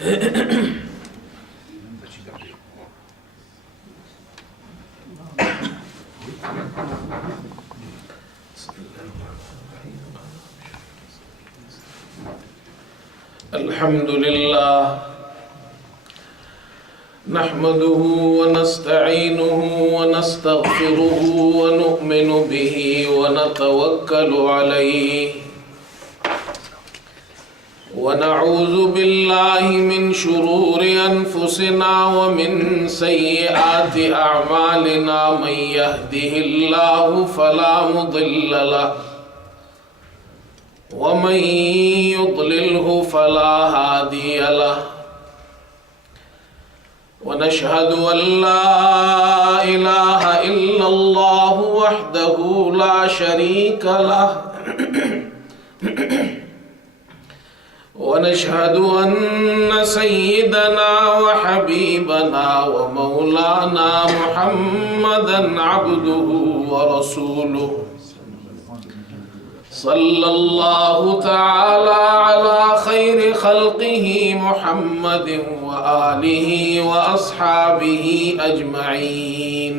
الحمد لله نحمده ونستعينه ونستغفره ونؤمن به ونتوكل عليه ونعوذ بالله من شرور أنفسنا ومن سيئات أعمالنا من يهده الله فلا مضل له ومن يضلله فلا هادي له ونشهد أن لا إله إلا الله وحده لا شريك له ونشهد أن سيدنا وحبيبنا ومولانا محمدا عبده ورسوله صلى الله تعالى على خير خلقه محمد وآله وأصحابه أجمعين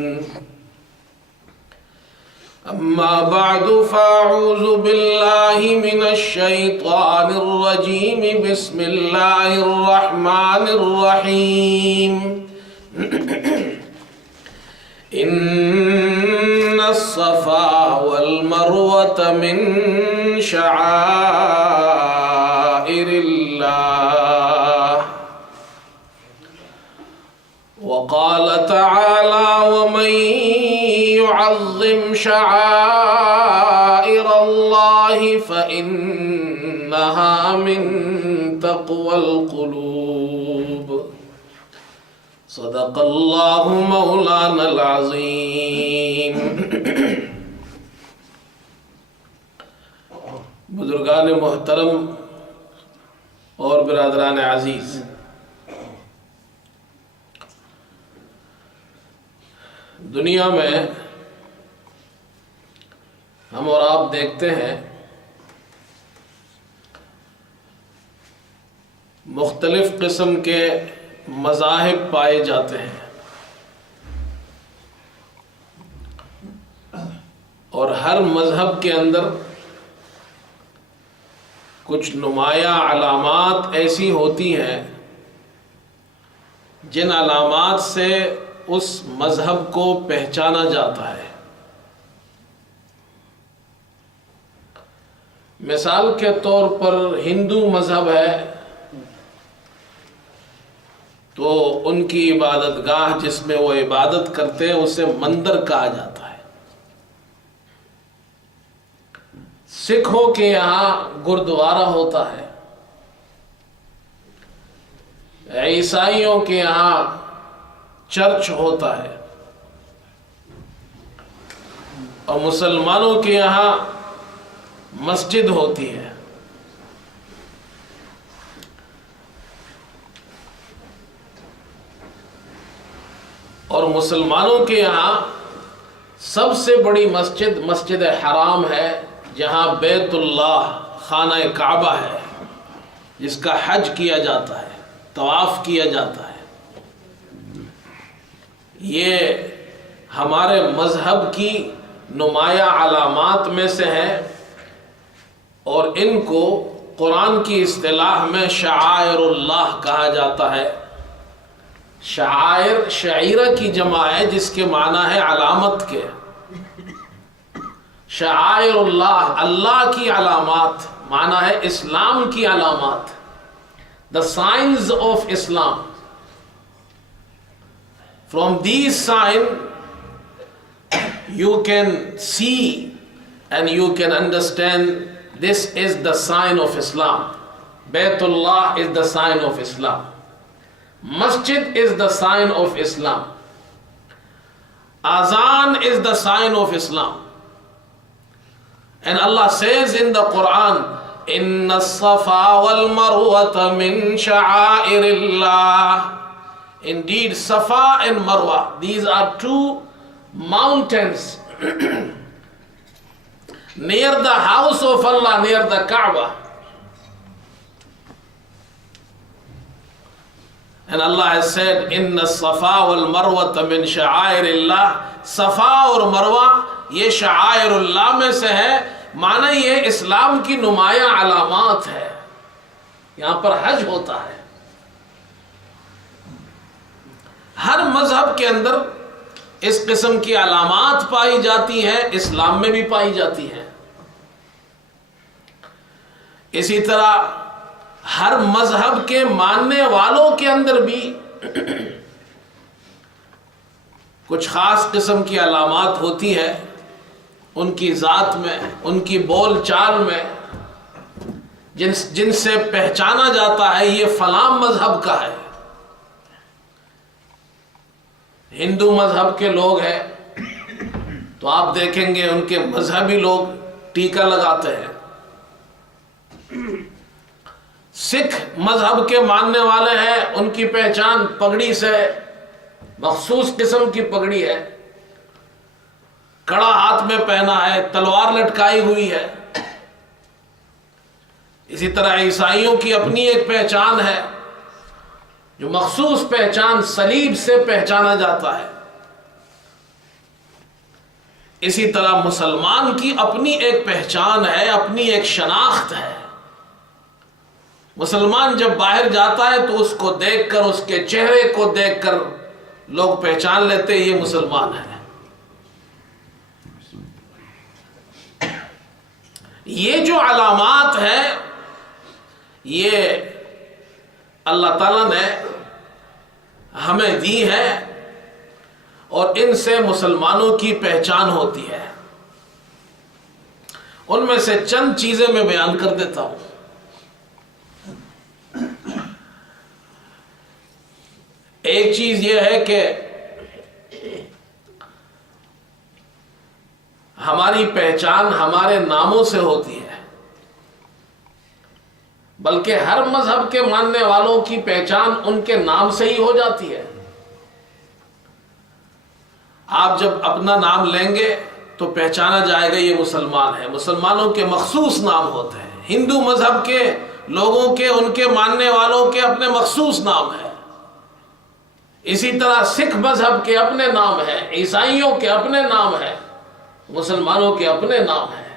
أما بعد فأعوذ بالله من الشيطان الرجيم بسم الله الرحمن الرحيم إن الصفا والمروة من شعائر الله وقال تعالى ومن يعظم شعائر الله فإنها من تقوى القلوب صدق اللہ مولانا العظیم۔ بزرگان محترم اور برادران عزیز، دنیا میں ہم اور آپ دیکھتے ہیں مختلف قسم کے مذاہب پائے جاتے ہیں، اور ہر مذہب کے اندر کچھ نمایاں علامات ایسی ہوتی ہیں جن علامات سے اس مذہب کو پہچانا جاتا ہے۔ مثال کے طور پر ہندو مذہب ہے تو ان کی عبادت گاہ جس میں وہ عبادت کرتے ہیں اسے مندر کہا جاتا ہے۔ سکھوں کے یہاں گردوارہ ہوتا ہے، عیسائیوں کے یہاں چرچ ہوتا ہے، اور مسلمانوں کے یہاں مسجد ہوتی ہے۔ اور مسلمانوں کے یہاں سب سے بڑی مسجد مسجد حرام ہے، جہاں بیت اللہ خانہ کعبہ ہے، جس کا حج کیا جاتا ہے، طواف کیا جاتا ہے۔ یہ ہمارے مذہب کی نمایاں علامات میں سے ہے، اور ان کو قرآن کی اصطلاح میں شعائر اللہ کہا جاتا ہے۔ شعائر شعیرہ کی جمع ہے جس کے معنی ہے علامت کے۔ شعائر اللہ، اللہ کی علامات، معنی ہے اسلام کی علامات، the signs of Islam. From these signs you can see and you can understand this is the sign of Islam. Baytullah is the sign of Islam. Masjid is the sign of Islam. Azan is the sign of Islam. And Allah says in the Quran, Inna as-safa wal marwata min sha'airillah. Indeed, Safa and Marwa, these are two mountains near the house of Allah, near the Kaaba. And Allah has said, إِنَّ الصَّفَا وَالْمَرْوَةَ مِنْ شَعَائِرِ اللَّهِ. صفا اور مروہ یہ شعائر اللہ میں سے ہے، معنی یہ اسلام کی نمایاں علامات ہے. یہاں پر حج ہوتا ہے. ہر مذہب کے اندر اس قسم کی علامات پائی جاتی ہیں، اسلام میں بھی پائی جاتی ہیں. اسی طرح ہر مذہب کے ماننے والوں کے اندر بھی کچھ خاص قسم کی علامات ہوتی ہیں، ان کی ذات میں، ان کی بول چال میں، جن سے پہچانا جاتا ہے یہ فلاں مذہب کا ہے. ہندو مذہب کے لوگ ہیں تو آپ دیکھیں گے ان کے مذہبی لوگ ٹیکا لگاتے ہیں. سکھ مذہب کے ماننے والے ہیں، ان کی پہچان پگڑی سے، مخصوص قسم کی پگڑی ہے، کڑا ہاتھ میں پہنا ہے، تلوار لٹکائی ہوئی ہے. اسی طرح عیسائیوں کی اپنی ایک پہچان ہے، جو مخصوص پہچان صلیب سے پہچانا جاتا ہے. اسی طرح مسلمان کی اپنی ایک پہچان ہے، اپنی ایک شناخت ہے. مسلمان جب باہر جاتا ہے تو اس کو دیکھ کر، اس کے چہرے کو دیکھ کر لوگ پہچان لیتے یہ مسلمان ہے. یہ جو علامات ہیں یہ اللہ تعالیٰ نے ہمیں دی ہے اور ان سے مسلمانوں کی پہچان ہوتی ہے. ان میں سے چند چیزیں میں بیان کر دیتا ہوں. ایک چیز یہ ہے کہ ہماری پہچان ہمارے ناموں سے ہوتی ہے، بلکہ ہر مذہب کے ماننے والوں کی پہچان ان کے نام سے ہی ہو جاتی ہے. آپ جب اپنا نام لیں گے تو پہچانا جائے گا یہ مسلمان ہے. مسلمانوں کے مخصوص نام ہوتے ہیں، ہندو مذہب کے لوگوں کے، ان کے ماننے والوں کے اپنے مخصوص نام ہیں. اسی طرح سکھ مذہب کے اپنے نام ہیں، عیسائیوں کے اپنے نام ہیں، مسلمانوں کے اپنے نام ہیں.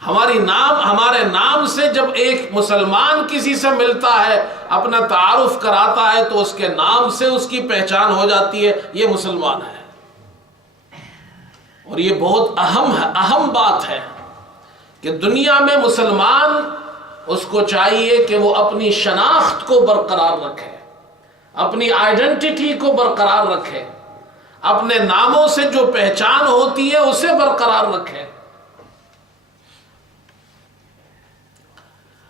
ہمارے نام سے جب ایک مسلمان کسی سے ملتا ہے، اپنا تعارف کراتا ہے، تو اس کے نام سے اس کی پہچان ہو جاتی ہے یہ مسلمان ہے. اور یہ بہت اہم بات ہے کہ دنیا میں مسلمان اس کو چاہیے کہ وہ اپنی شناخت کو برقرار رکھے، اپنی آئیڈینٹی کو برقرار رکھے، اپنے ناموں سے جو پہچان ہوتی ہے اسے برقرار رکھے.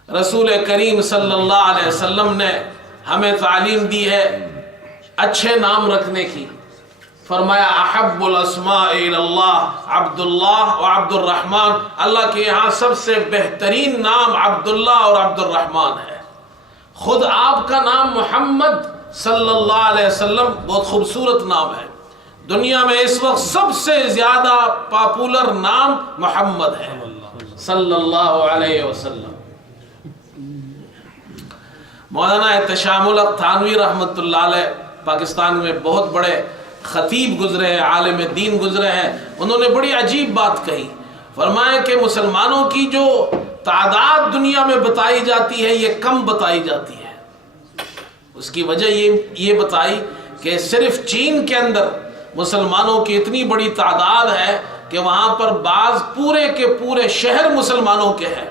رسول کریم صلی اللہ علیہ وسلم نے ہمیں تعلیم دی ہے اچھے نام رکھنے کی. فرمایا احب الاسماء الی اللہ عبداللہ و عبد الرحمن. اللہ کے یہاں سب سے بہترین نام عبداللہ اور عبد الرحمن ہے. خود آپ کا نام محمد صلی اللہ علیہ وسلم بہت خوبصورت نام ہے. دنیا میں اس وقت سب سے زیادہ پاپولر نام محمد ہے صلی اللہ علیہ وسلم. مولانا احتشام الحق تھانوی رحمۃ اللہ علیہ پاکستان میں بہت بڑے خطیب گزرے ہیں، عالم دین گزرے ہیں. انہوں نے بڑی عجیب بات کہی. فرمایا کہ مسلمانوں کی جو تعداد دنیا میں بتائی جاتی ہے یہ کم بتائی جاتی ہے. اس کی وجہ یہ بتائی کہ صرف چین کے اندر مسلمانوں کی اتنی بڑی تعداد ہے کہ وہاں پر بعض پورے کے پورے شہر مسلمانوں کے ہیں،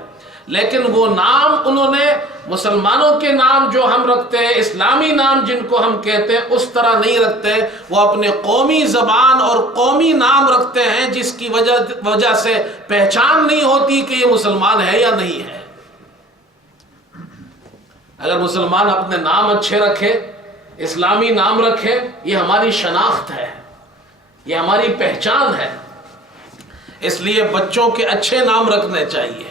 لیکن وہ نام انہوں نے مسلمانوں کے نام جو ہم رکھتے ہیں، اسلامی نام جن کو ہم کہتے ہیں، اس طرح نہیں رکھتے. وہ اپنے قومی زبان اور قومی نام رکھتے ہیں جس کی وجہ سے پہچان نہیں ہوتی کہ یہ مسلمان ہے یا نہیں ہے. اگر مسلمان اپنے نام اچھے رکھے، اسلامی نام رکھے، یہ ہماری شناخت ہے، یہ ہماری پہچان ہے. اس لیے بچوں کے اچھے نام رکھنے چاہیے.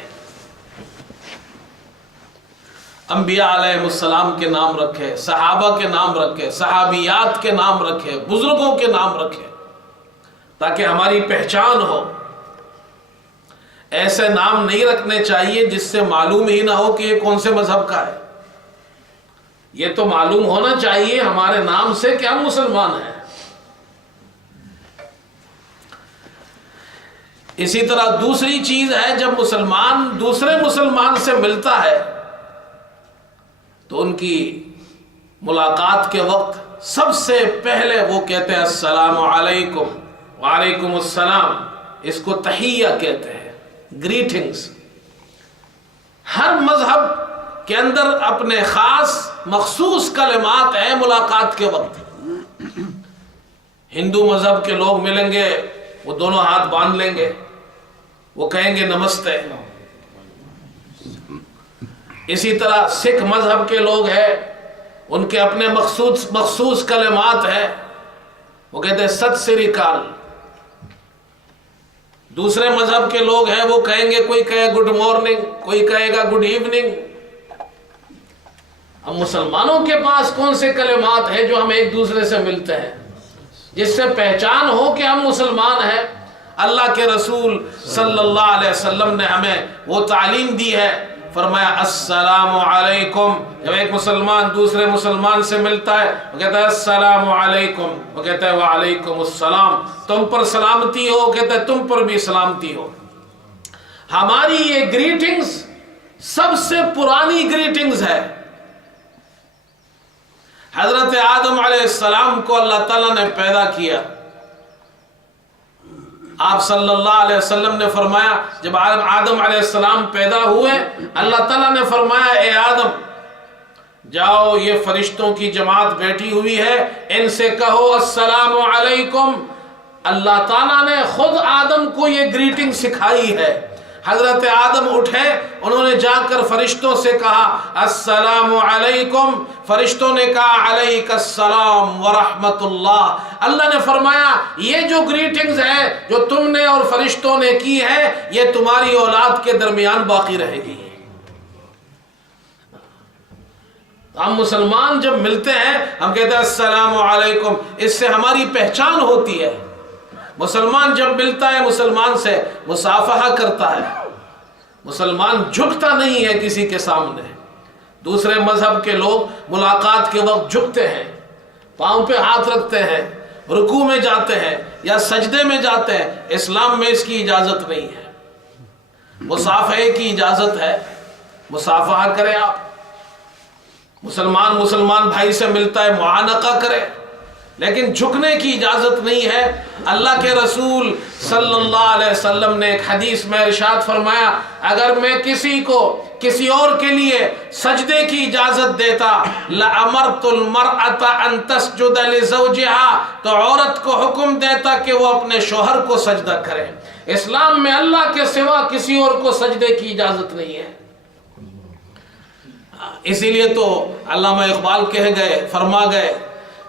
انبیاء علیہ السلام کے نام رکھے، صحابہ کے نام رکھے، صحابیات کے نام رکھے، بزرگوں کے نام رکھے، تاکہ ہماری پہچان ہو. ایسے نام نہیں رکھنے چاہیے جس سے معلوم ہی نہ ہو کہ یہ کون سے مذہب کا ہے. یہ تو معلوم ہونا چاہیے ہمارے نام سے کہ ہم مسلمان ہیں۔ اسی طرح دوسری چیز ہے، جب مسلمان دوسرے مسلمان سے ملتا ہے تو ان کی ملاقات کے وقت سب سے پہلے وہ کہتے ہیں السلام علیکم، وعلیکم السلام، اس کو تحیہ کہتے ہیں، گریٹنگز۔ ہر مذہب کے اندر اپنے خاص مخصوص کلمات ہیں ملاقات کے وقت۔ ہندو مذہب کے لوگ ملیں گے، وہ دونوں ہاتھ باندھ لیں گے، وہ کہیں گے نمستے۔ اسی طرح سکھ مذہب کے لوگ ہیں، ان کے اپنے مخصوص کلمات ہیں، وہ کہتے ہیں ست سری اکال۔ دوسرے مذہب کے لوگ ہیں، وہ کہیں گے، کوئی کہے گڈ مارننگ، کوئی کہے گا گڈ ایوننگ۔ اب مسلمانوں کے پاس کون سے کلمات ہیں جو ہم ایک دوسرے سے ملتے ہیں، جس سے پہچان ہو کہ ہم مسلمان ہیں؟ اللہ کے رسول صلی اللہ علیہ وسلم نے ہمیں وہ تعلیم دی ہے، فرمایا السلام علیکم۔ جب ایک مسلمان دوسرے مسلمان سے ملتا ہے وہ کہتا ہے السلام علیکم، وہ کہتا ہے وعلیکم السلام، تم پر سلامتی ہو، کہتا ہے تم پر بھی سلامتی ہو۔ ہماری یہ گریٹنگز سب سے پرانی گریٹنگز ہے۔ حضرت آدم علیہ السلام کو اللہ تعالیٰ نے پیدا کیا۔ آپ صلی اللہ علیہ وسلم نے فرمایا، جب آدم علیہ السلام پیدا ہوئے، اللہ تعالیٰ نے فرمایا اے آدم جاؤ، یہ فرشتوں کی جماعت بیٹھی ہوئی ہے، ان سے کہو السلام علیکم۔ اللہ تعالیٰ نے خود آدم کو یہ گریٹنگ سکھائی ہے۔ حضرت آدم اٹھے، انہوں نے جا کر فرشتوں سے کہا السلام علیکم، فرشتوں نے کہا علیک السلام ورحمت اللہ۔ اللہ نے فرمایا یہ جو گریٹنگز ہے جو تم نے اور فرشتوں نے کی ہے، یہ تمہاری اولاد کے درمیان باقی رہے گی۔ ہم مسلمان جب ملتے ہیں ہم کہتے ہیں السلام علیکم، اس سے ہماری پہچان ہوتی ہے۔ مسلمان جب ملتا ہے مسلمان سے مصافحہ کرتا ہے، مسلمان جھکتا نہیں ہے کسی کے سامنے۔ دوسرے مذہب کے لوگ ملاقات کے وقت جھکتے ہیں، پاؤں پہ ہاتھ رکھتے ہیں، رکوع میں جاتے ہیں یا سجدے میں جاتے ہیں۔ اسلام میں اس کی اجازت نہیں ہے۔ مصافحے کی اجازت ہے، مصافحہ کرے آپ، مسلمان بھائی سے ملتا ہے معانقہ کرے، لیکن جھکنے کی اجازت نہیں ہے۔ اللہ کے رسول صلی اللہ علیہ وسلم نے ایک حدیث میں ارشاد فرمایا، اگر میں کسی کو کسی اور کے لیے سجدے کی اجازت دیتا لَأَمَرْتُ الْمَرْأَةَ أَن تَسْجُدَ لِزَوْجِهَا، تو عورت کو حکم دیتا کہ وہ اپنے شوہر کو سجدہ کرے۔ اسلام میں اللہ کے سوا کسی اور کو سجدے کی اجازت نہیں ہے۔ اسی لیے تو علامہ اقبال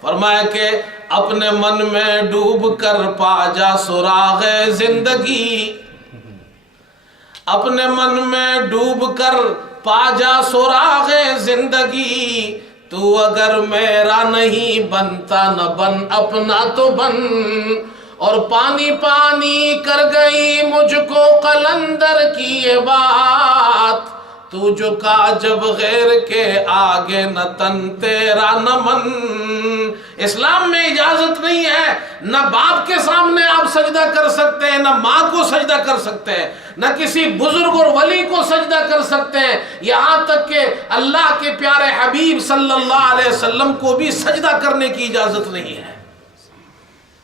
فرمایا کہ اپنے من میں ڈوب کر پا جا سراغ زندگی، اپنے من میں ڈوب کر پا جا سراغ زندگی، تو اگر میرا نہیں بنتا نہ بن اپنا تو بن، اور پانی پانی کر گئی مجھ کو قلندر کی یہ بات، تو جھکا جب غیر کے آگے نہ تن تیرا نہ من۔ اسلام میں اجازت نہیں ہے، نہ باپ کے سامنے آپ سجدہ کر سکتے ہیں، نہ ماں کو سجدہ کر سکتے ہیں، نہ کسی بزرگ اور ولی کو سجدہ کر سکتے ہیں، یہاں تک کہ اللہ کے پیارے حبیب صلی اللہ علیہ وسلم کو بھی سجدہ کرنے کی اجازت نہیں ہے۔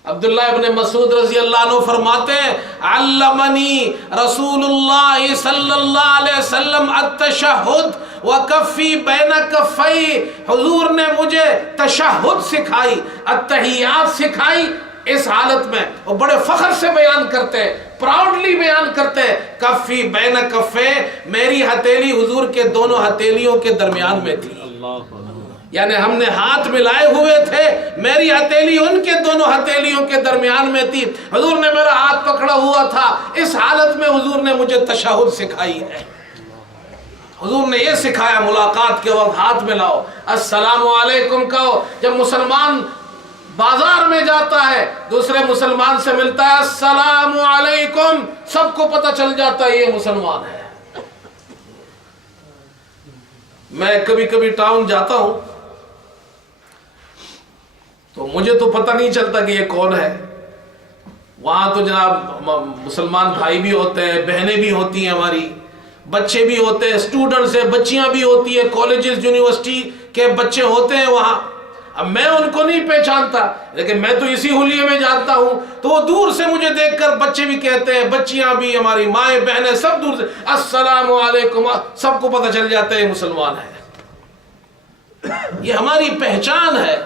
عبداللہ ابن مسعود رضی اللہ عنہ فرماتے ہیں علمنی رسول اللہ صلی اللہ علیہ وسلم التشہد وکفی بین کفی، حضور نے مجھے تشہد سکھائی، التحیات سکھائی۔ اس حالت میں وہ بڑے فخر سے بیان کرتے ہیں، پراؤڈلی بیان کرتے ہیں، کفی بین کفی، میری ہتھیلی حضور کے دونوں ہتھیلیوں کے درمیان میں تھی، یعنی ہم نے ہاتھ ملائے ہوئے تھے، میری ہتھیلی ان کے دونوں ہتھیلیوں کے درمیان میں تھی، حضور نے میرا ہاتھ پکڑا ہوا تھا۔ اس حالت میں حضور نے مجھے تشہد سکھائی ہے۔ حضور نے یہ سکھایا ملاقات کے وقت ہاتھ ملاؤ، السلام علیکم کہو۔ جب مسلمان بازار میں جاتا ہے دوسرے مسلمان سے ملتا ہے السلام علیکم، سب کو پتہ چل جاتا ہے یہ مسلمان ہے۔ میں کبھی کبھی ٹاؤن جاتا ہوں تو مجھے تو پتہ نہیں چلتا کہ یہ کون ہے. وہاں تو جناب مسلمان بھائی بھی ہوتے ہیں، بہنیں بھی ہوتی ہیں، ہماری بچے بھی ہوتے ہیں، اسٹوڈنٹس ہیں، بچیاں بھی ہوتی ہیں، کالجز یونیورسٹی کے بچے ہوتے ہیں وہاں. اب میں ان کو نہیں پہچانتا، لیکن میں تو اسی حلیے میں جانتا ہوں. تو وہ دور سے مجھے دیکھ کر بچے بھی کہتے ہیں، بچیاں بھی، ہماری مائیں بہنیں سب دور سے السلام علیکم، سب کو پتہ چل جاتا ہے یہ مسلمان ہے. یہ ہماری پہچان ہے.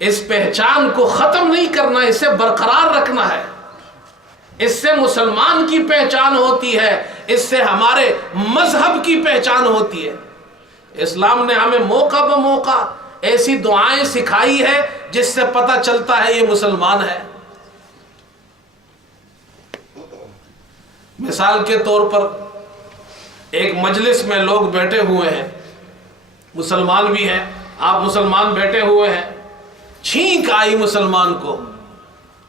اس پہچان کو ختم نہیں کرنا، اسے برقرار رکھنا ہے. اس سے مسلمان کی پہچان ہوتی ہے، اس سے ہمارے مذہب کی پہچان ہوتی ہے. اسلام نے ہمیں موقع بہ موقع ایسی دعائیں سکھائی ہے جس سے پتہ چلتا ہے یہ مسلمان ہے. مثال کے طور پر ایک مجلس میں لوگ بیٹھے ہوئے ہیں، مسلمان بھی ہیں، آپ مسلمان بیٹھے ہوئے ہیں، چھینک آئی مسلمان کو،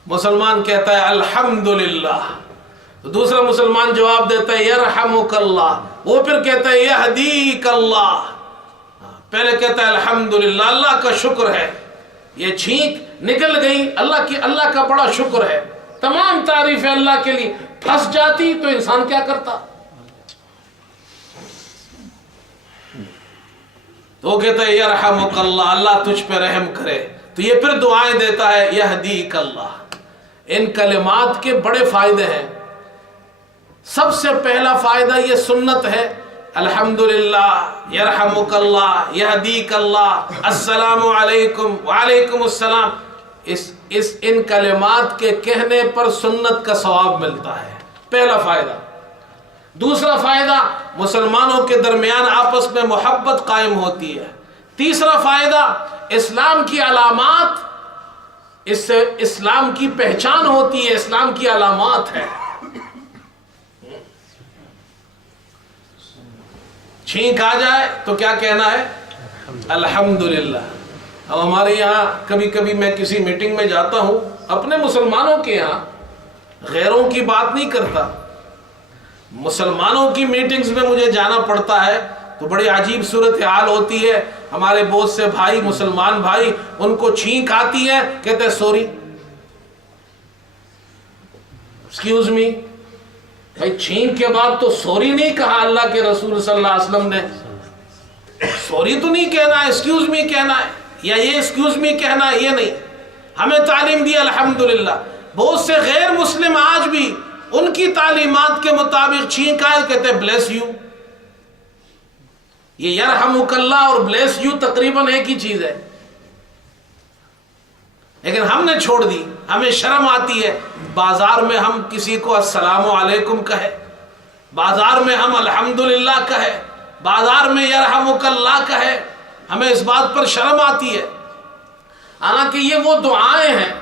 مسلمان کہتا ہے الحمدللہ، دوسرا مسلمان جواب دیتا ہے یرحمک اللہ، وہ پھر کہتا ہے یہدیک اللہ. پہلے کہتا ہے الحمدللہ، اللہ کا شکر ہے، یہ چھینک نکل گئی، اللہ کا بڑا شکر ہے، تمام تعریفیں اللہ کے لیے. پھنس جاتی تو انسان کیا کرتا؟ تو وہ کہتا ہے یرحمک اللہ، اللہ تجھ پہ رحم کرے. تو یہ پھر دعائیں دیتا ہے یہدیک اللہ. ان کلمات کے بڑے فائدے ہیں. سب سے پہلا فائدہ یہ سنت ہے، الحمدللہ، یرحمک اللہ، یہدیک اللہ، السلام علیکم، وعلیکم السلام. ان کلمات کے کہنے پر سنت کا ثواب ملتا ہے، پہلا فائدہ. دوسرا فائدہ، مسلمانوں کے درمیان آپس میں محبت قائم ہوتی ہے. تیسرا فائدہ، اسلام کی علامات، اس سے اسلام کی پہچان ہوتی ہے، اسلام کی علامات ہے. چھینک آ جائے تو کیا کہنا ہے؟ الحمدللہ. اب ہمارے یہاں کبھی کبھی میں کسی میٹنگ میں جاتا ہوں، اپنے مسلمانوں کے یہاں، غیروں کی بات نہیں کرتا، مسلمانوں کی میٹنگز میں مجھے جانا پڑتا ہے تو بڑی عجیب صورتحال ہوتی ہے. ہمارے بہت سے بھائی، مسلمان بھائی، ان کو چھینک آتی ہے، کہتے ہیں سوری، ایکسکیوز می. بھائی چھینک کے بعد تو سوری نہیں کہا اللہ کے رسول صلی اللہ علیہ وسلم نے. سوری تو نہیں کہنا ہے، ایکسکیوز می کہنا ہے، یا یہ ایکسکیوز می کہنا ہے، یہ نہیں. ہمیں تعلیم دی الحمدللہ. بہت سے غیر مسلم آج بھی ان کی تعلیمات کے مطابق چھینک آئے کہتے ہیں بلیس یو. یہ یرحمک اللہ اور بلیس یو تقریباً ایک ہی چیز ہے، لیکن ہم نے چھوڑ دی. ہمیں شرم آتی ہے بازار میں ہم کسی کو السلام علیکم کہے، بازار میں ہم الحمدللہ کہے، بازار میں یرحمک اللہ کہے، ہمیں اس بات پر شرم آتی ہے. حالانکہ یہ وہ دعائیں ہیں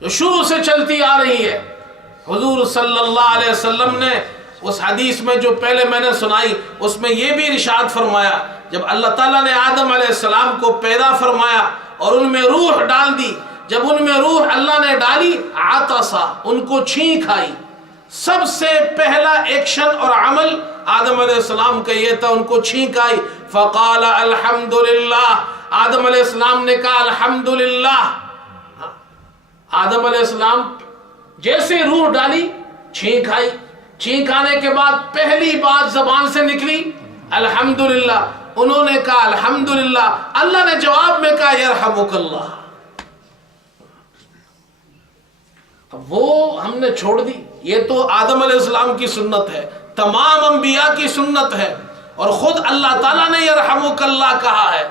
جو شروع سے چلتی آ رہی ہے. حضور صلی اللہ علیہ وسلم نے اس حدیث میں جو پہلے میں نے سنائی، اس میں یہ بھی ارشاد فرمایا، جب اللہ تعالیٰ نے آدم علیہ السلام کو پیدا فرمایا اور ان میں روح ڈال دی، جب ان میں روح اللہ نے ڈالی، عطسا، ان کو چھینک آئی. سب سے پہلا ایکشن اور عمل آدم علیہ السلام کا یہ تھا، ان کو چھینک آئی. فقال الحمدللہ، آدم علیہ السلام نے کہا الحمدللہ. آدم علیہ السلام جیسے روح ڈالی، چھینک آئی. چھینک آنے کے بعد پہلی بات زبان سے نکلی الحمدللہ. انہوں نے کہا الحمدللہ، اللہ نے جواب میں کہا یرحمک اللہ. اب وہ ہم نے چھوڑ دی. یہ تو آدم علیہ السلام کی سنت ہے، تمام انبیاء کی سنت ہے، اور خود اللہ تعالیٰ نے یرحمک اللہ کہا ہے.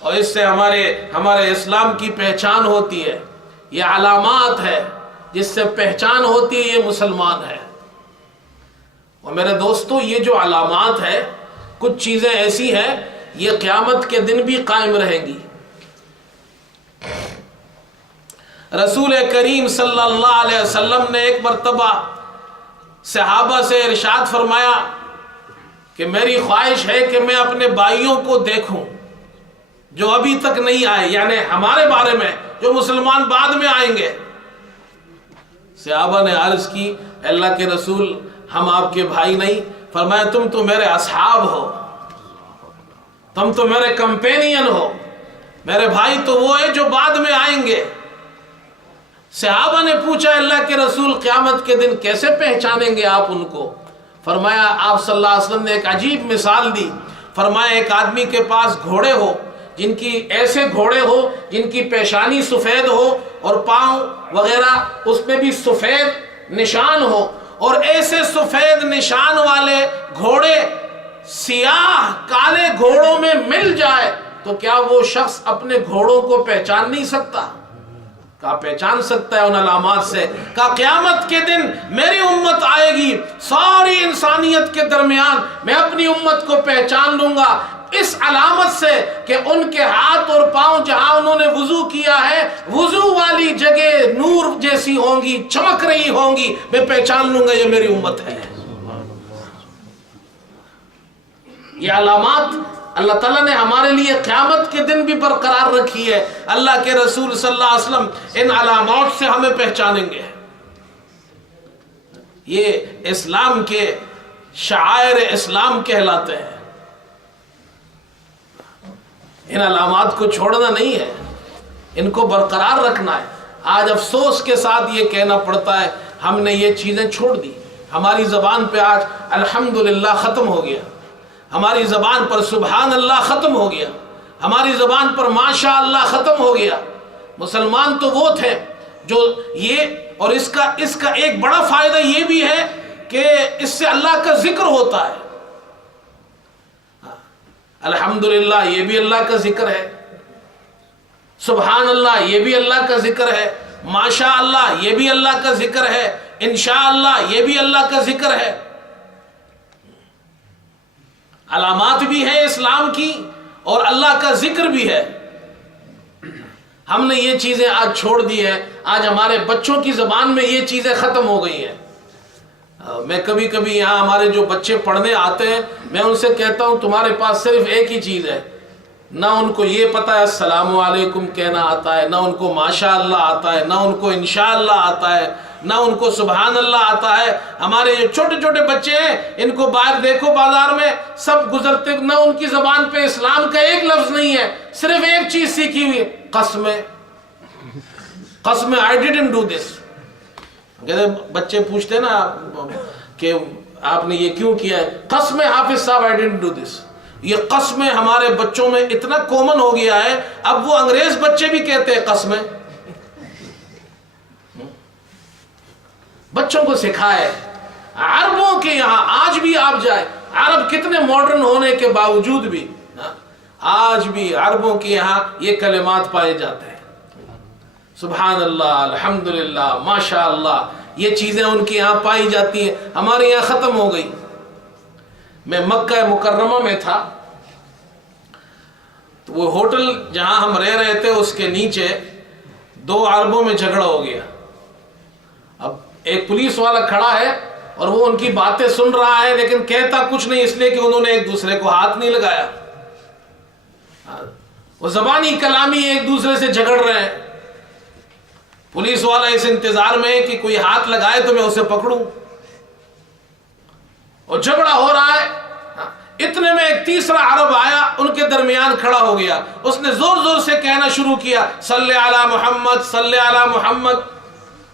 اور اس سے ہمارے اسلام کی پہچان ہوتی ہے. یہ علامات ہے جس سے پہچان ہوتی ہے یہ مسلمان ہے. اور میرے دوستو، یہ جو علامات ہے، کچھ چیزیں ایسی ہیں یہ قیامت کے دن بھی قائم رہیں گی. رسول کریم صلی اللہ علیہ وسلم نے ایک مرتبہ صحابہ سے ارشاد فرمایا کہ میری خواہش ہے کہ میں اپنے بھائیوں کو دیکھوں جو ابھی تک نہیں آئے، یعنی ہمارے بارے میں جو مسلمان بعد میں آئیں گے. صحابہ نے عرض کی اللہ کے رسول، ہم آپ کے بھائی نہیں. فرمایا تم تو میرے اصحاب ہو. تم تو میرے کمپینین ہو، میرے بھائی تو وہ ہے جو بعد میں آئیں گے۔ صحابہ نے پوچھا اللہ کے رسول قیامت کے دن کیسے پہچانیں گے آپ ان کو؟ فرمایا آپ صلی اللہ علیہ وسلم نے ایک عجیب مثال دی، فرمایا ایک آدمی کے پاس گھوڑے ہو، جن کی ایسے گھوڑے ہو جن کی پیشانی سفید ہو اور پاؤں وغیرہ اس میں بھی سفید نشان ہو، اور ایسے سفید نشان والے گھوڑے سیاہ کالے گھوڑوں میں مل جائے تو کیا وہ شخص اپنے گھوڑوں کو پہچان نہیں سکتا؟ کہا پہچان سکتا ہے ان علامات سے۔ کہا قیامت کے دن میری امت آئے گی، ساری انسانیت کے درمیان میں اپنی امت کو پہچان لوں گا اس علامت سے کہ ان کے ہاتھ اور پاؤں جہاں انہوں نے وضو کیا ہے وضو والی جگہ نور جیسی ہوں گی، چمک رہی ہوں گی، میں پہچان لوں گا یہ میری امت ہے۔ یہ علامات اللہ تعالیٰ نے ہمارے لیے قیامت کے دن بھی برقرار رکھی ہے۔ اللہ کے رسول صلی اللہ علیہ وسلم ان علامات سے ہمیں پہچانیں گے۔ یہ اسلام کے شعائر اسلام کہلاتے ہیں۔ ان علامات کو چھوڑنا نہیں ہے، ان کو برقرار رکھنا ہے۔ آج افسوس کے ساتھ یہ کہنا پڑتا ہے ہم نے یہ چیزیں چھوڑ دی، ہماری زبان پہ آج الحمدللہ ختم ہو گیا، ہماری زبان پر سبحان اللہ ختم ہو گیا، ہماری زبان پر ماشاء اللہ ختم ہو گیا۔ مسلمان تو وہ تھے جو یہ، اور اس کا ایک بڑا فائدہ یہ بھی ہے کہ اس سے اللہ کا ذکر ہوتا ہے۔ الحمدللہ یہ بھی اللہ کا ذکر ہے، سبحان اللہ یہ بھی اللہ کا ذکر ہے، ماشاء اللہ یہ بھی اللہ کا ذکر ہے، انشاءاللہ یہ بھی اللہ کا ذکر ہے۔ علامات بھی ہے اسلام کی اور اللہ کا ذکر بھی ہے۔ ہم نے یہ چیزیں آج چھوڑ دی ہے، آج ہمارے بچوں کی زبان میں یہ چیزیں ختم ہو گئی ہیں۔ میں کبھی کبھی یہاں ہمارے جو بچے پڑھنے آتے ہیں میں ان سے کہتا ہوں تمہارے پاس صرف ایک ہی چیز ہے، نہ ان کو یہ پتہ ہے السلام علیکم کہنا آتا ہے، نہ ان کو ماشاء اللہ آتا ہے، نہ ان کو انشاءاللہ آتا ہے، نہ ان کو سبحان اللہ آتا ہے۔ ہمارے جو چھوٹے چھوٹے بچے ہیں ان کو باہر دیکھو بازار میں سب گزرتے، نہ ان کی زبان پہ اسلام کا ایک لفظ نہیں ہے، صرف ایک چیز سیکھی ہوئی قسمیں، قسمیں I didn't do this۔ بچے پوچھتے نا کہ آپ نے یہ کیوں کیا ہے، قسمیں حافظ صاحب I didn't do this۔ یہ قسمیں ہمارے بچوں میں اتنا کامن ہو گیا ہے، اب وہ انگریز بچے بھی کہتے ہیں قسمیں۔ بچوں کو سکھائے۔ عربوں کے یہاں آج بھی آپ جائیں، عرب کتنے ماڈرن ہونے کے باوجود بھی آج بھی عربوں کے یہاں یہ کلمات پائے جاتے ہیں، سبحان اللہ، الحمدللہ، ماشاء اللہ، یہ چیزیں ان کے یہاں پائی جاتی ہیں، ہمارے یہاں ختم ہو گئی۔ میں مکہ مکرمہ میں تھا تو وہ ہوٹل جہاں ہم رہ رہے تھے اس کے نیچے دو عربوں میں جھگڑا ہو گیا۔ اب ایک پولیس والا کھڑا ہے اور وہ ان کی باتیں سن رہا ہے لیکن کہتا کچھ نہیں، اس لیے کہ انہوں نے ایک دوسرے کو ہاتھ نہیں لگایا، وہ زبانی کلامی ایک دوسرے سے جھگڑ رہے ہیں۔ پولیس والا اس انتظار میں ہے کہ کوئی ہاتھ لگائے تو میں اسے پکڑوں، اور جھگڑا ہو رہا ہے۔ اتنے میں ایک تیسرا عرب آیا، ان کے درمیان کھڑا ہو گیا، اس نے زور زور سے کہنا شروع کیا صلی علی محمد، صلی علی محمد،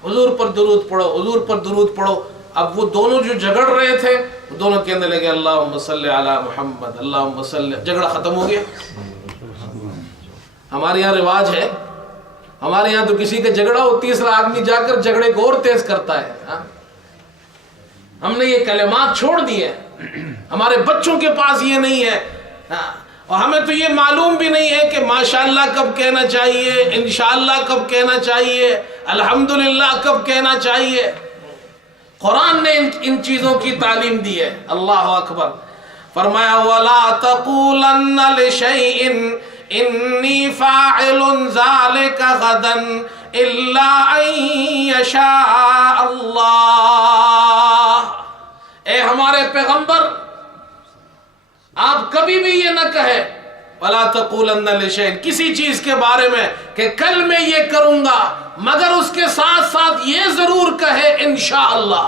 حضور پر درود پڑھو، حضور پر درود پڑھو۔ اب وہ دونوں جو جھگڑ رہے تھے وہ دونوں کہنے لگے اللہم صلی علی محمد، اللہم صلی، جھگڑا ختم ہو گیا۔ ہمارے یہاں رواج ہے، ہمارے یہاں تو کسی کا جھگڑا ہو تیسرا آدمی جا کر جھگڑے کو اور تیز کرتا ہے۔ ہم نے یہ کلمات چھوڑ دیے، ہمارے بچوں کے پاس یہ نہیں ہے، اور ہمیں تو یہ معلوم بھی نہیں ہے کہ ماشاءاللہ کب کہنا چاہیے، انشاءاللہ کب کہنا چاہیے، الحمدللہ کب کہنا چاہیے۔ قرآن نے ان چیزوں کی تعلیم دی ہے۔ اللہ اکبر۔ فرمایا وَلَا تَقُولَنَّ لِشَيْءٍ إِنِّي فَاعِلٌ ذَلِكَ غَدًا إِلَّا أَن يَشَاءَ اللَّهُ۔ اے ہمارے پیغمبر، آپ کبھی بھی یہ نہ کہے وَلَا تَقُولَنَّ لِشَيْءٍ، کسی چیز کے بارے میں کہ کل میں یہ کروں گا، مگر اس کے ساتھ ساتھ یہ ضرور کہے انشاءاللہ۔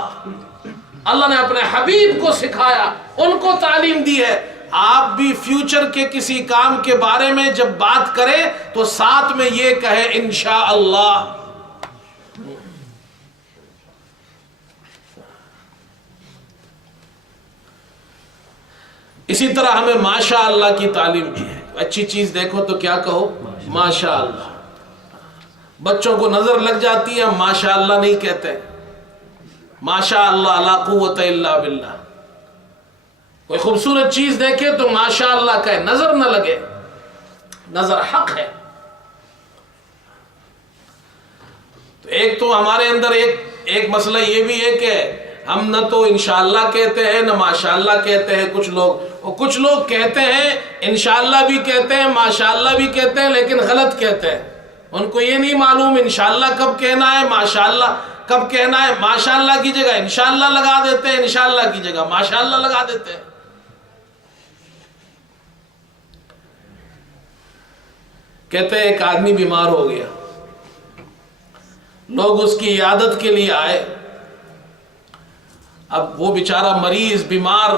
اللہ نے اپنے حبیب کو سکھایا، ان کو تعلیم دی ہے۔ آپ بھی فیوچر کے کسی کام کے بارے میں جب بات کریں تو ساتھ میں یہ کہے انشاءاللہ. اسی طرح ہمیں ماشاءاللہ کی تعلیم دی ہے. اچھی چیز دیکھو تو کیا کہو؟ ماشاءاللہ. بچوں کو نظر لگ جاتی ہے، ماشاءاللہ نہیں کہتے. ماشاءاللہ لا قوت الا باللہ. کوئی خوبصورت چیز دیکھے تو ماشاءاللہ کہے، نظر نہ لگے. نظر حق ہے. تو ایک تو ہمارے اندر ایک مسئلہ یہ بھی ہے کہ ہم نہ تو انشاءاللہ کہتے ہیں نہ ماشاءاللہ کہتے ہیں. کچھ لوگ کہتے ہیں، انشاءاللہ بھی کہتے ہیں، ماشاءاللہ بھی کہتے ہیں، لیکن غلط کہتے ہیں. ان کو یہ نہیں معلوم انشاءاللہ کب کہنا ہے، ماشاءاللہ کب کہنا ہے. ماشاءاللہ کی جگہ انشاءاللہ لگا دیتے ہیں، انشاءاللہ کی جگہ ماشاءاللہ لگا دیتے ہیں. کہتے ہیں ایک آدمی بیمار ہو گیا، لوگ اس کی عیادت کے لیے آئے. اب وہ بیچارہ مریض بیمار،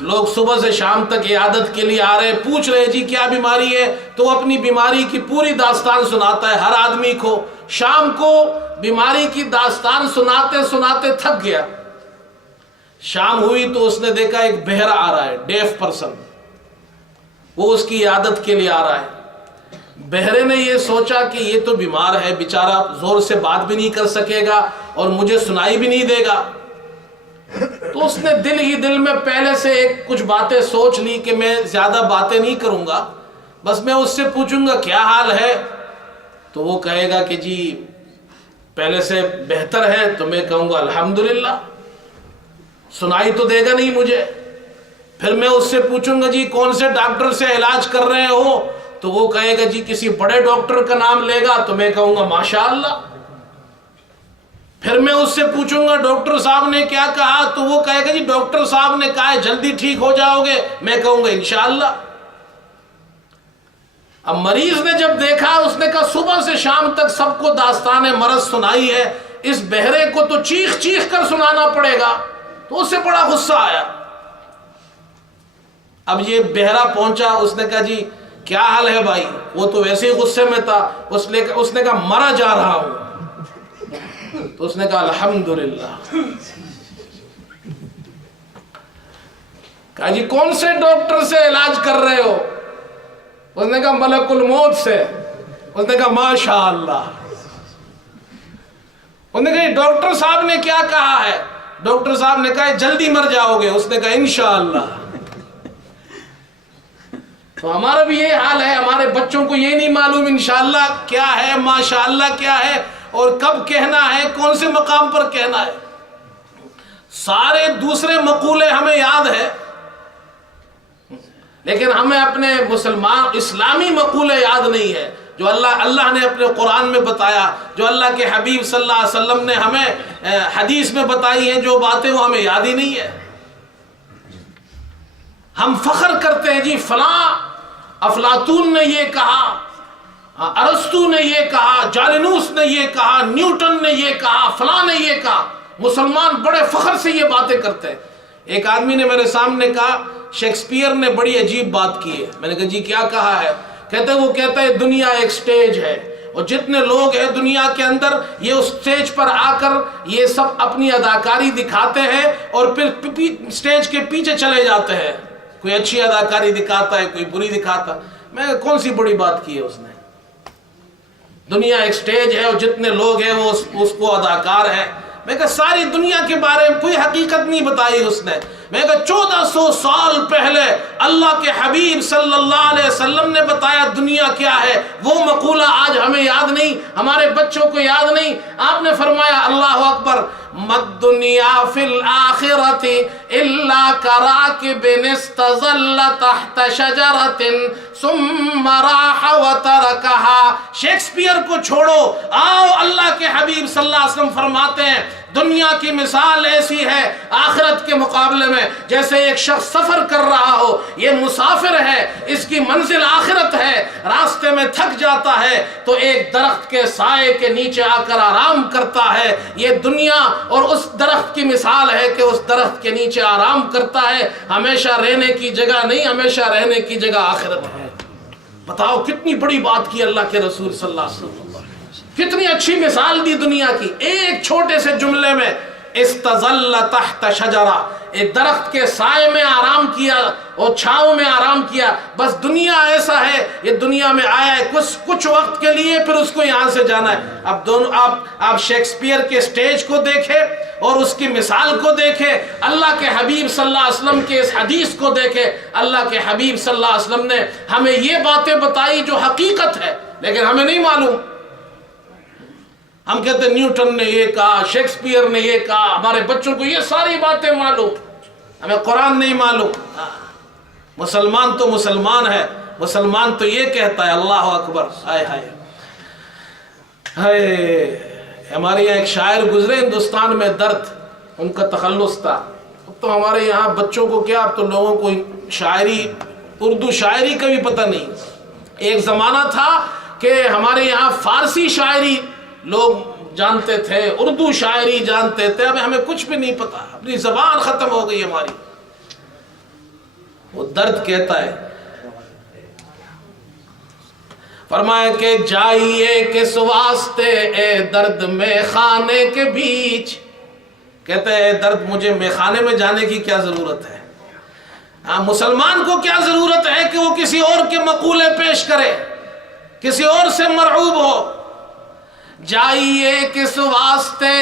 لوگ صبح سے شام تک عیادت کے لیے آ رہے، پوچھ رہے جی کیا بیماری ہے، تو وہ اپنی بیماری کی پوری داستان سناتا ہے ہر آدمی کو. شام کو بیماری کی داستان سناتے سناتے تھک گیا. شام ہوئی تو اس نے دیکھا ایک بہرا آ رہا ہے، ڈیف پرسن، وہ اس کی عیادت کے لیے آ رہا ہے. بہرے نے یہ سوچا کہ یہ تو بیمار ہے، بیچارہ زور سے بات بھی نہیں کر سکے گا اور مجھے سنائی بھی نہیں دے گا. تو اس نے دل ہی دل میں پہلے سے کچھ باتیں سوچ لی کہ میں زیادہ باتیں نہیں کروں گا، بس میں اس سے پوچھوں گا کیا حال ہے. تو وہ کہے گا کہ جی پہلے سے بہتر ہے، تو میں کہوں گا الحمدللہ. سنائی تو دے گا نہیں مجھے. پھر میں اس سے پوچھوں گا جی کون سے ڈاکٹر سے علاج کر رہے ہو، تو وہ کہے گا جی کسی بڑے ڈاکٹر کا نام لے گا، تو میں کہوں گا ماشاءاللہ. پھر میں اس سے پوچھوں گا ڈاکٹر صاحب نے کیا کہا، تو وہ کہے گا جی ڈاکٹر صاحب نے کہا ہے جلدی ٹھیک ہو جاؤ گے، میں کہوں گا انشاءاللہ. اب مریض نے جب دیکھا، اس نے کہا صبح سے شام تک سب کو داستان مرض سنائی ہے، اس بہرے کو تو چیخ چیخ کر سنانا پڑے گا. تو اس سے بڑا غصہ آیا. اب یہ بہرا پہنچا، اس نے کہا جی کیا حال ہے بھائی. وہ تو ویسے ہی غصے میں تھا. اس نے کہا مرا جا رہا ہوں. تو اس نے کہا الحمدللہ. کہا جی کون سے ڈاکٹر سے علاج کر رہے ہو؟ اس نے کہا ملک الموت سے. اس نے کہا ماشاءاللہ. اس نے کہا ڈاکٹر صاحب نے کیا کہا ہے؟ ڈاکٹر صاحب نے کہا جلدی مر جاؤ گے. اس نے کہا انشاءاللہ. تو ہمارا بھی یہ حال ہے. ہمارے بچوں کو یہ نہیں معلوم انشاءاللہ کیا ہے، ماشاءاللہ کیا ہے، اور کب کہنا ہے، کون سے مقام پر کہنا ہے. سارے دوسرے مقولے ہمیں یاد ہے، لیکن ہمیں اپنے اسلامی مقولے یاد نہیں ہے جو اللہ نے اپنے قرآن میں بتایا، جو اللہ کے حبیب صلی اللہ علیہ وسلم نے ہمیں حدیث میں بتائی ہیں. جو باتیں وہ ہمیں یاد ہی نہیں ہے. ہم فخر کرتے ہیں جی فلاں افلاطون نے یہ کہا، ارسطو نے یہ کہا، جالینوس نے یہ کہا، نیوٹن نے یہ کہا، فلاں نے یہ کہا. مسلمان بڑے فخر سے یہ باتیں کرتے ہیں. ایک آدمی نے میرے سامنے کہا شیکسپیئر نے بڑی عجیب بات کی ہے. میں نے کہا جی کیا کہا ہے؟ وہ کہتا ہے دنیا ایک سٹیج ہے، اور جتنے لوگ ہیں دنیا کے اندر، یہ اس سٹیج پر آ کر یہ سب اپنی اداکاری دکھاتے ہیں اور پھر سٹیج کے پیچھے چلے جاتے ہیں. کوئی اچھی اداکاری دکھاتا ہے، کوئی بری دکھاتا. میں کون سی بڑی بات کی ہے اس نے؟ دنیا ایک سٹیج ہے اور جتنے لوگ ہیں وہ اس کو اداکار ہے. میں کہا ساری دنیا کے بارے میں کوئی حقیقت نہیں بتائی اس نے. میں کہا 1400 سال پہلے اللہ کے حبیب صلی اللہ علیہ وسلم نے بتایا دنیا کیا ہے. وہ مقولہ آج ہمیں یاد نہیں، ہمارے بچوں کو یاد نہیں. آپ نے فرمایا اللہ اکبر، مد دنیا فی الآخرۃ الا کراکب استظل تحت شجرۃ ثم راح وترکها. شیکسپیئر کو چھوڑو، آؤ اللہ کے حبیب صلی اللہ علیہ وسلم فرماتے ہیں دنیا کی مثال ایسی ہے آخرت کے مقابلے میں جیسے ایک شخص سفر کر رہا ہو، یہ مسافر ہے، اس کی منزل آخرت ہے، راستے میں تھک جاتا ہے تو ایک درخت کے سائے کے نیچے آ کر آرام کرتا ہے۔ یہ دنیا اور اس درخت کی مثال ہے کہ اس درخت کے نیچے آرام کرتا ہے، ہمیشہ رہنے کی جگہ نہیں، ہمیشہ رہنے کی جگہ آخرت ہے۔ بتاؤ کتنی بڑی بات کی اللہ کے رسول صلی اللہ علیہ وسلم، کتنی اچھی مثال دی دنیا کی۔ ایک چھوٹے سے جملے میں استظل تحت شجرہ، ایک درخت کے سائے میں آرام کیا اور چھاؤں میں آرام کیا۔ بس دنیا ایسا ہے، یہ دنیا میں آیا ہے کچھ وقت کے لیے، پھر اس کو یہاں سے جانا ہے۔ آپ شیکسپیئر کے سٹیج کو دیکھیں اور اس کی مثال کو دیکھیں، اللہ کے حبیب صلی اللہ علیہ وسلم کے اس حدیث کو دیکھیں۔ اللہ کے حبیب صلی اللہ علیہ وسلم نے ہمیں یہ باتیں بتائی جو حقیقت ہے، لیکن ہمیں نہیں معلوم۔ ہم کہتے ہیں نیوٹن نے یہ کہا، شیکسپیئر نے یہ کہا، ہمارے بچوں کو یہ ساری باتیں معلوم، ہمیں قرآن نہیں معلوم۔ مسلمان تو مسلمان ہے، مسلمان تو یہ کہتا ہے اللہ اکبر۔ ہائے ہائے ہائے، ہمارے یہاں ایک شاعر گزرے ہندوستان میں، درد ان کا تخلص تھا۔ اب تو ہمارے یہاں بچوں کو کیا، اب تو لوگوں کو شاعری، اردو شاعری کا بھی پتہ نہیں۔ ایک زمانہ تھا کہ ہمارے یہاں فارسی شاعری لوگ جانتے تھے، اردو شاعری جانتے تھے، اب ہمیں کچھ بھی نہیں پتا، اپنی زبان ختم ہو گئی ہماری۔ وہ درد کہتا ہے، فرمایا کہ جائیے کس واسطے اے درد میں خانے کے بیچ، کہتے ہیں درد مجھے میخانے میں جانے کی کیا ضرورت ہے؟ مسلمان کو کیا ضرورت ہے کہ وہ کسی اور کے مقولے پیش کرے، کسی اور سے مرعوب ہو؟ جائیے کس واسطے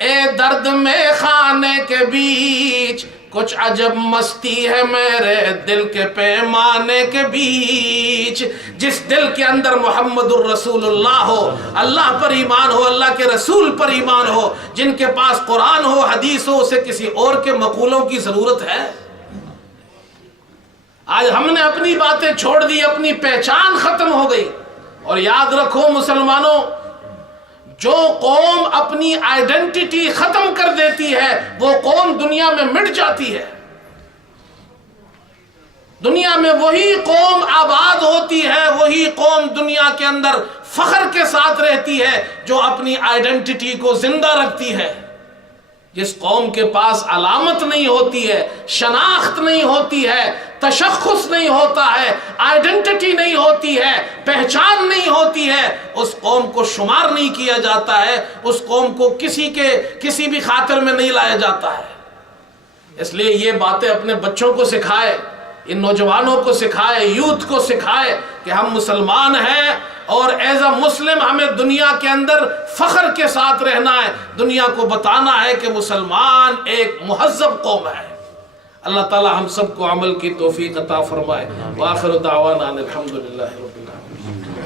اے درد میں خانے کے بیچ، کچھ عجب مستی ہے میرے دل کے پیمانے کے بیچ۔ جس دل کے اندر محمد الرسول اللہ ہو، اللہ پر ایمان ہو، اللہ کے رسول پر ایمان ہو، جن کے پاس قرآن ہو، حدیث ہو، اسے کسی اور کے مقولوں کی ضرورت ہے؟ آج ہم نے اپنی باتیں چھوڑ دی، اپنی پہچان ختم ہو گئی۔ اور یاد رکھو مسلمانوں، جو قوم اپنی آئیڈینٹی ختم کر دیتی ہے وہ قوم دنیا میں مٹ جاتی ہے۔ دنیا میں وہی قوم آباد ہوتی ہے، وہی قوم دنیا کے اندر فخر کے ساتھ رہتی ہے جو اپنی آئیڈینٹی کو زندہ رکھتی ہے۔ جس قوم کے پاس علامت نہیں ہوتی ہے، شناخت نہیں ہوتی ہے، تشخص نہیں ہوتا ہے، آئیڈینٹی نہیں ہوتی ہے، پہچان نہیں ہوتی ہے، اس قوم کو شمار نہیں کیا جاتا ہے، اس قوم کو کسی بھی خاطر میں نہیں لایا جاتا ہے۔ اس لیے یہ باتیں اپنے بچوں کو سکھائے، ان نوجوانوں کو سکھائے، یوتھ کو سکھائے کہ ہم مسلمان ہیں اور ایز اے مسلم ہمیں دنیا کے اندر فخر کے ساتھ رہنا ہے، دنیا کو بتانا ہے کہ مسلمان ایک مہذب قوم ہے۔ اللہ تعالی ہم سب کو عمل کی توفیق عطا فرمائے۔ وآخر دعوانا الحمدللہ رب العالمین۔